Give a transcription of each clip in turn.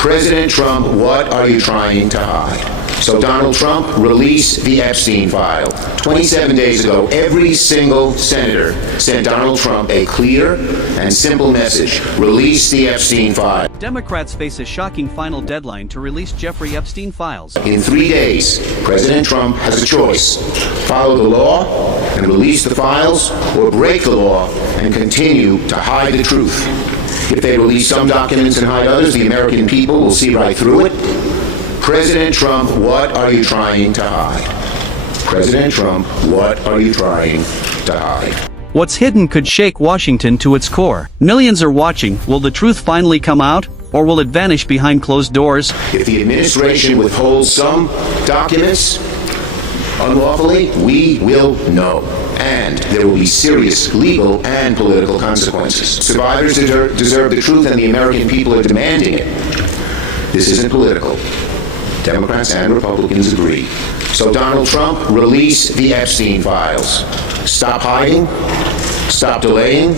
President Trump, what are you trying to hide? So Donald Trump, release the Epstein file. 27 days ago, every single senator sent Donald Trump a clear and simple message. Release the Epstein file. Democrats face a shocking final deadline to release Jeffrey Epstein files. In 3 days, President Trump has a choice. Follow the law and release the files, or break the law and continue to hide the truth. If they release some documents and hide others, the American people will see right through it. President Trump, what are you trying to hide? President Trump, what are you trying to hide? What's hidden could shake Washington to its core. Millions are watching. Will the truth finally come out, or will it vanish behind closed doors? If the administration withholds some documents unlawfully, we will know. And there will be serious legal and political consequences. Survivors deserve the truth, and the American people are demanding it. This isn't political. Democrats and Republicans agree. So Donald Trump, release the Epstein files. Stop hiding. Stop delaying.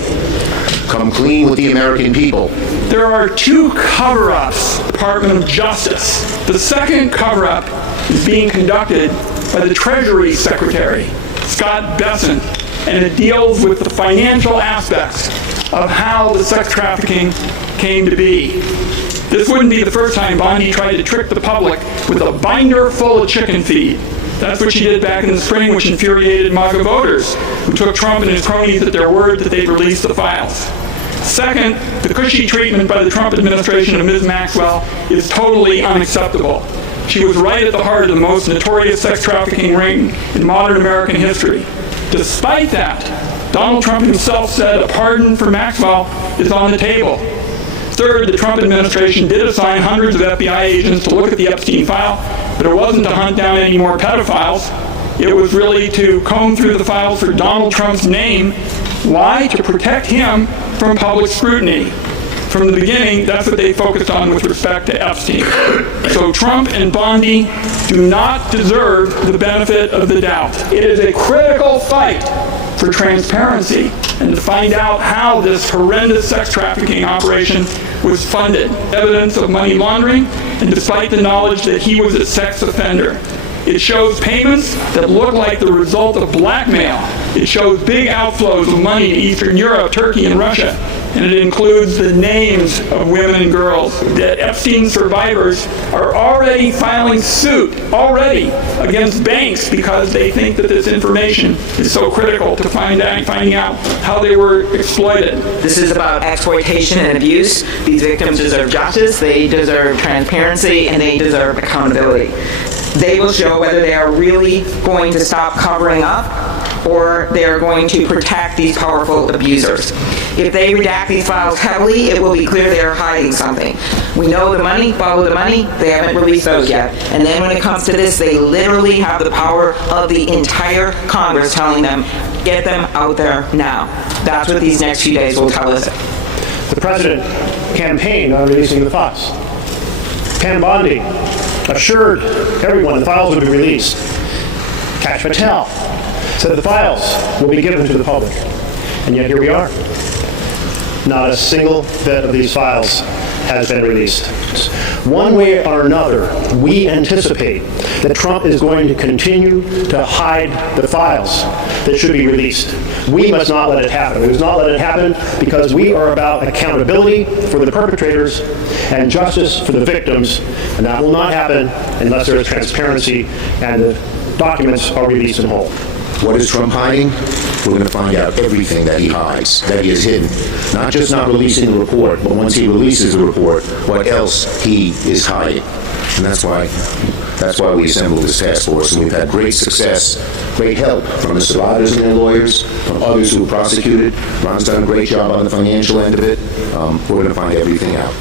Come clean with the American people. There are two cover-ups in the Department of Justice. The second cover-up is being conducted by the Treasury Secretary, Scott Bessent, and it deals with the financial aspects of how the sex trafficking came to be. This wouldn't be the first time Bondi tried to trick the public with a binder full of chicken feed. That's what she did back in the spring, which infuriated MAGA voters, who took Trump and his cronies at their word that they'd release the files. Second, the cushy treatment by the Trump administration of Ms. Maxwell is totally unacceptable. She was right at the heart of the most notorious sex trafficking ring in modern American history. Despite that, Donald Trump himself said a pardon for Maxwell is on the table. Third, the Trump administration did assign hundreds of FBI agents to look at the Epstein file, but it wasn't to hunt down any more pedophiles. It was really to comb through the files for Donald Trump's name. Why? To protect him from public scrutiny. From the beginning, that's what they focused on with respect to Epstein. So Trump and Bondi do not deserve the benefit of the doubt. It is a critical fight for transparency and to find out how this horrendous sex trafficking operation was funded. Evidence of money laundering, and despite the knowledge that he was a sex offender. It shows payments that look like the result of blackmail. It shows big outflows of money to Eastern Europe, Turkey, and Russia. And it includes the names of women and girls. That Epstein survivors are already filing suit, against banks because they think that this information is so critical to finding out how they were exploited. This is about exploitation and abuse. These victims deserve justice, they deserve transparency, and they deserve accountability. They will show whether they are really going to stop covering up or they are going to protect these powerful abusers. If they redact these files heavily, it will be clear they are hiding something. We know the money, follow the money, they haven't released those yet. And then when it comes to this, they literally have the power of the entire Congress telling them, get them out there now. That's what these next few days will tell us. The president campaigned on releasing the files. Pam Bondi assured everyone the files would be released. Kash Patel said the files will be given to the public. And yet here we are. Not a single bit of these files has been released. One way or another, we anticipate that Trump is going to continue to hide the files that should be released. We must not let it happen. We must not let it happen because we are about accountability for the perpetrators and justice for the victims, and that will not happen unless there is transparency and the documents are released in whole. What is Trump hiding? We're going to find out everything that he hides, that he has hidden. Not just not releasing the report, but once he releases the report, what else he is hiding. And that's why we assembled this task force, and we've had great success, great help from the survivors and their lawyers, from others who were prosecuted. Ron's done a great job on the financial end of it. We're going to find everything out.